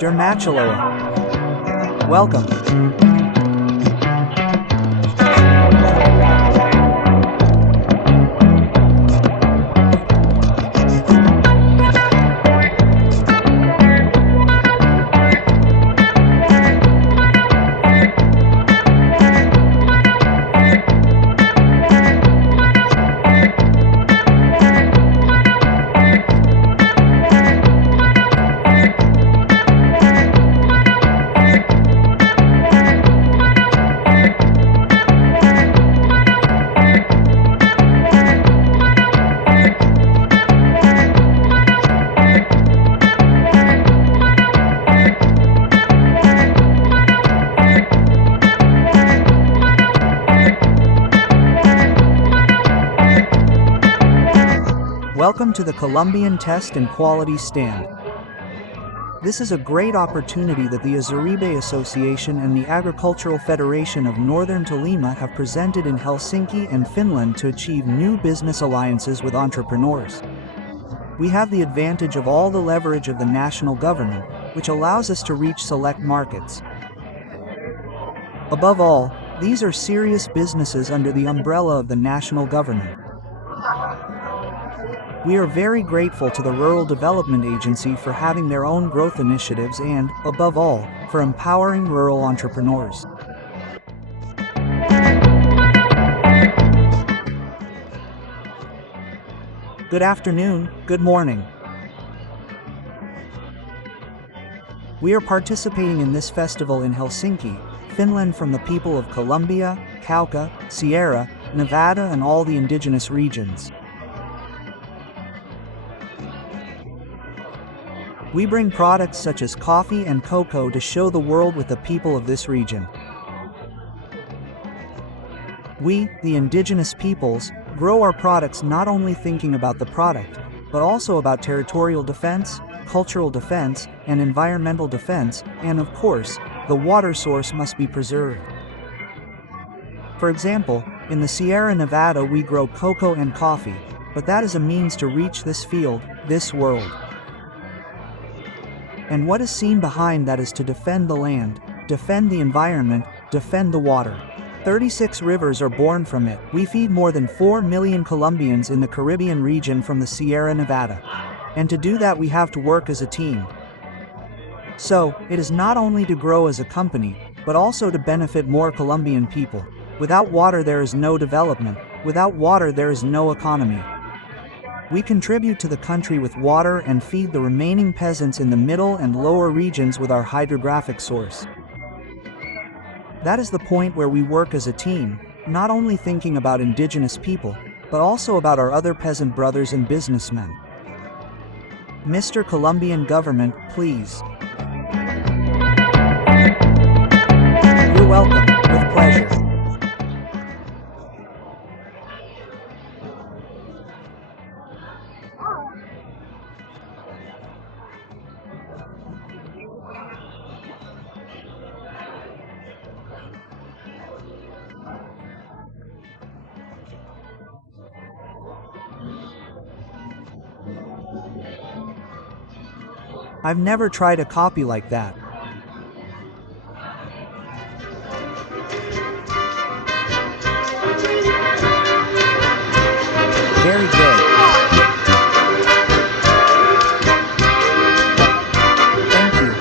Dermatuloa. Welcome. Welcome to the Colombian Test and Quality Stand. This is a great opportunity that the ASOURIBE Association and the Agricultural Federation of Northern Tolima have presented in Helsinki and Finland to achieve new business alliances with entrepreneurs. We have the advantage of all the leverage of the national government, which allows us to reach select markets. Above all, these are serious businesses under the umbrella of the national government. We are very grateful to the Rural Development Agency for having their own growth initiatives and, above all, for empowering rural entrepreneurs. Good afternoon, good morning. We are participating in this festival in Helsinki, Finland, from the people of Colombia, Cauca, Sierra, Nevada, and all the indigenous regions. We bring products such as coffee and cocoa to show the world with the people of this region. We, the indigenous peoples, grow our products not only thinking about the product, but also about territorial defense, cultural defense, and environmental defense, and of course, the water source must be preserved. For example, in the Sierra Nevada we grow cocoa and coffee, but that is a means to reach this field, this world. And what is seen behind that is to defend the land, defend the environment, defend the water. 36 rivers are born from it. We feed more than 4 million Colombians in the Caribbean region from the Sierra Nevada. And to do that we have to work as a team. So, it is not only to grow as a company, but also to benefit more Colombian people. Without water there is no development, without water there is no economy. We contribute to the country with water and feed the remaining peasants in the middle and lower regions with our hydrographic source. That is the point where we work as a team, not only thinking about indigenous people, but also about our other peasant brothers and businessmen. Mr. Colombian government, please. You're welcome, with pleasure. I've never tried a copy like that. Very good. Thank you.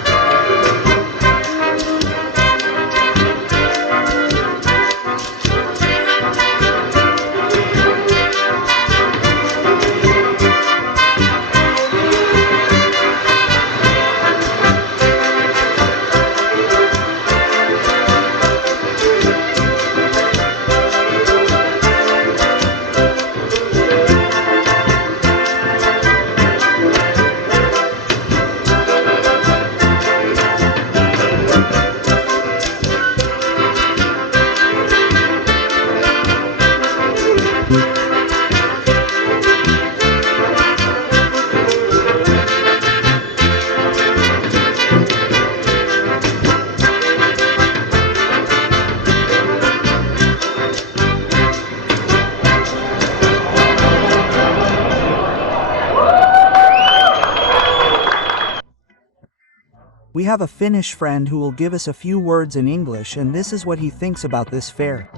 We have a Finnish friend who will give us a few words in English, and this is what he thinks about this fair.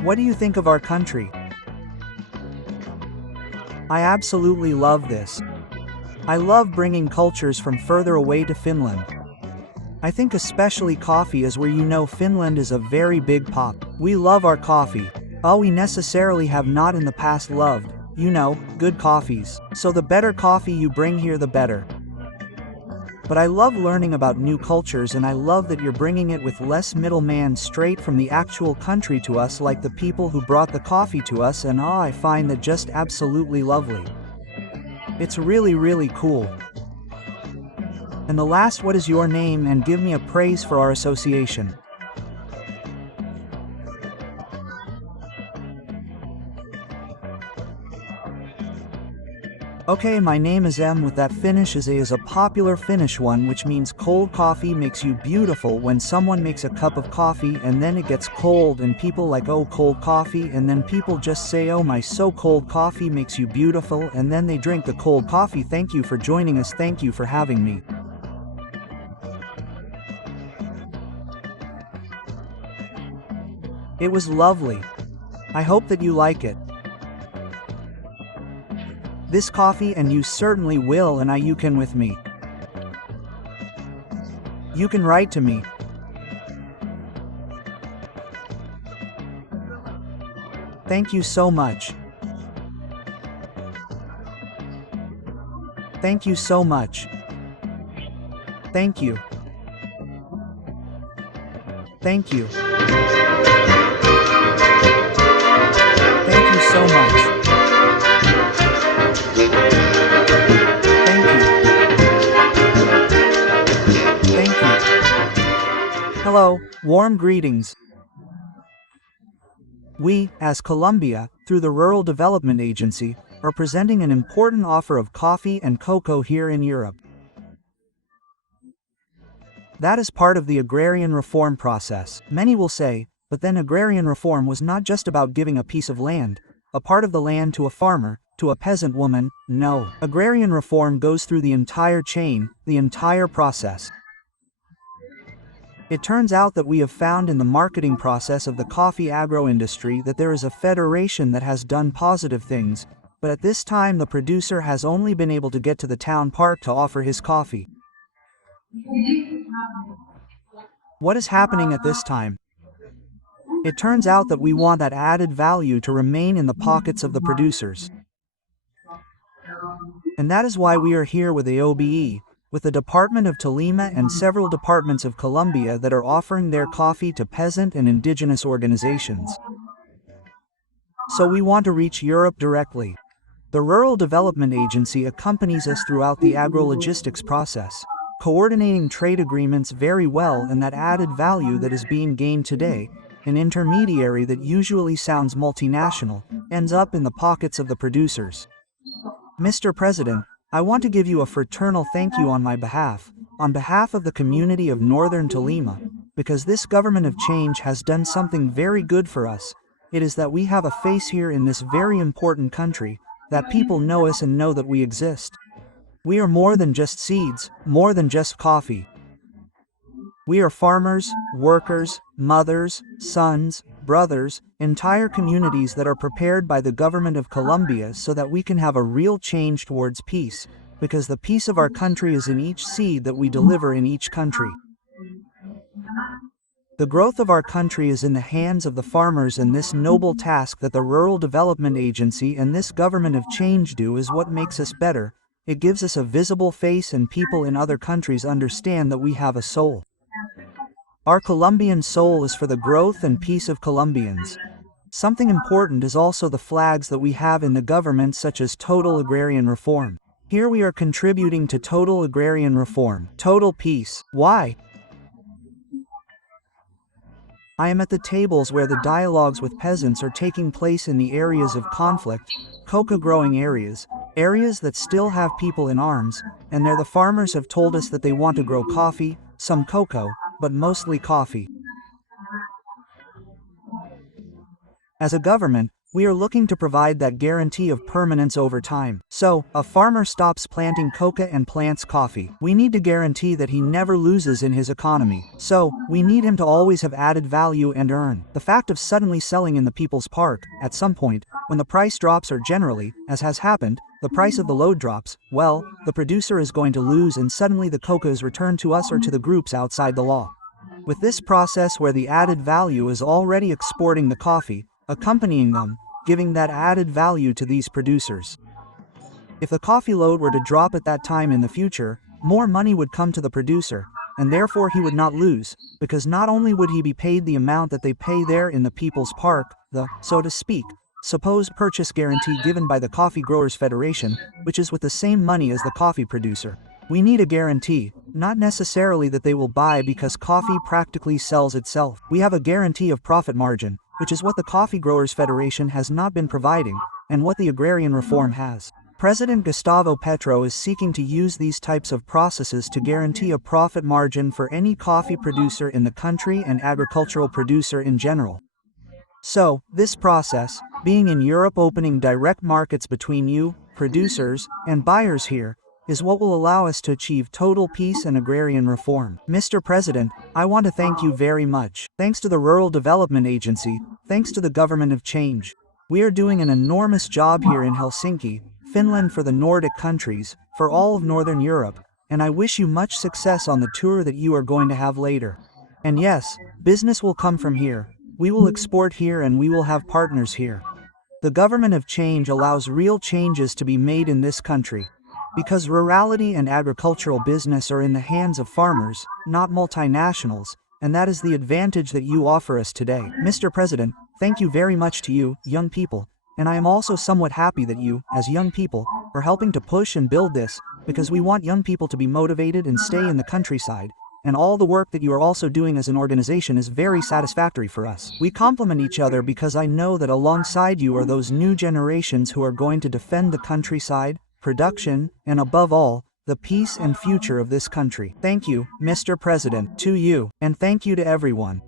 What do you think of our country? I absolutely love this. I love bringing cultures from further away to Finland. I think especially coffee is where Finland is a very big pop. We love our coffee. All we necessarily have not in the past loved, good coffees. So the better coffee you bring here the better. But I love learning about new cultures, and I love that you're bringing it with less middleman straight from the actual country to us, like the people who brought the coffee to us, and I find that just absolutely lovely. It's really, really cool. And the last, what is your name, and give me a praise for our association. Okay, my name is M with that Finnish is a popular Finnish one, which means cold coffee makes you beautiful. When someone makes a cup of coffee and then it gets cold and people like, oh, cold coffee, and then people just say, oh my, so cold coffee makes you beautiful, and then they drink the cold coffee. Thank you for joining us. Thank you for having me. It was lovely. I hope that you like it. This coffee, and you certainly will, and you can with me. You can write to me. Thank you so much. Thank you so much. Thank you. Thank you. Thank you so much. Hello, warm greetings. We, as Colombia, through the Rural Development Agency, are presenting an important offer of coffee and cocoa here in Europe. That is part of the agrarian reform process. Many will say, but then agrarian reform was not just about giving a piece of land, a part of the land to a farmer, to a peasant woman. No, agrarian reform goes through the entire chain, the entire process. It turns out that we have found in the marketing process of the coffee agro industry that there is a federation that has done positive things, but at this time the producer has only been able to get to the town park to offer his coffee. What is happening at this time? It turns out that we want that added value to remain in the pockets of the producers. And that is why we are here with AOBE, with the Department of Tolima and several departments of Colombia that are offering their coffee to peasant and indigenous organizations. So we want to reach Europe directly. The Rural Development Agency accompanies us throughout the agro-logistics process, coordinating trade agreements very well, and that added value that is being gained today, an intermediary that usually sounds multinational, ends up in the pockets of the producers. Mr. President, I want to give you a fraternal thank you on my behalf, on behalf of the community of Northern Tolima, because this government of change has done something very good for us. It is that we have a face here in this very important country, that people know us and know that we exist. We are more than just seeds, more than just coffee. We are farmers, workers, mothers, sons, brothers, entire communities that are prepared by the government of Colombia so that we can have a real change towards peace, because the peace of our country is in each seed that we deliver in each country. The growth of our country is in the hands of the farmers, and this noble task that the Rural Development Agency and this government of change do is what makes us better. It gives us a visible face, and people in other countries understand that we have a soul. Our Colombian soul is for the growth and peace of Colombians. Something important is also the flags that we have in the government, such as total agrarian reform. Here we are contributing to total agrarian reform, total peace. Why? I am at the tables where the dialogues with peasants are taking place in the areas of conflict, cocoa growing areas, areas that still have people in arms, and there the farmers have told us that they want to grow coffee, some cocoa, but mostly coffee. As a government, We are looking to provide that guarantee of permanence over time. So, a farmer stops planting coca and plants coffee. We need to guarantee that he never loses in his economy. So, we need him to always have added value and earn. The fact of suddenly selling in the people's park, at some point, when the price drops or generally, as has happened, the price of the load drops, well, the producer is going to lose and suddenly the coca is returned to us or to the groups outside the law. With this process where the added value is already exporting the coffee, accompanying them, giving that added value to these producers. If the coffee load were to drop at that time in the future, more money would come to the producer, and therefore he would not lose, because not only would he be paid the amount that they pay there in the People's Park, the, so to speak, supposed purchase guarantee given by the Coffee Growers Federation, which is with the same money as the coffee producer. We need a guarantee, not necessarily that they will buy because coffee practically sells itself. We have a guarantee of profit margin, which is what the Coffee Growers Federation has not been providing, and what the agrarian reform has. President Gustavo Petro is seeking to use these types of processes to guarantee a profit margin for any coffee producer in the country and agricultural producer in general. So, this process, being in Europe opening direct markets between you, producers, and buyers here, is what will allow us to achieve total peace and agrarian reform. Mr. President, I want to thank you very much. Thanks to the Rural Development Agency, thanks to the Government of Change. We are doing an enormous job here in Helsinki, Finland for the Nordic countries, for all of Northern Europe, and I wish you much success on the tour that you are going to have later. And yes, business will come from here. We will export here and we will have partners here. The Government of Change allows real changes to be made in this country. Because rurality and agricultural business are in the hands of farmers, not multinationals, and that is the advantage that you offer us today. Mr. President, thank you very much to you, young people, and I am also somewhat happy that you, as young people, are helping to push and build this, because we want young people to be motivated and stay in the countryside, and all the work that you are also doing as an organization is very satisfactory for us. We complement each other because I know that alongside you are those new generations who are going to defend the countryside, production, and above all, the peace and future of this country. Thank you, Mr. President, to you, and thank you to everyone.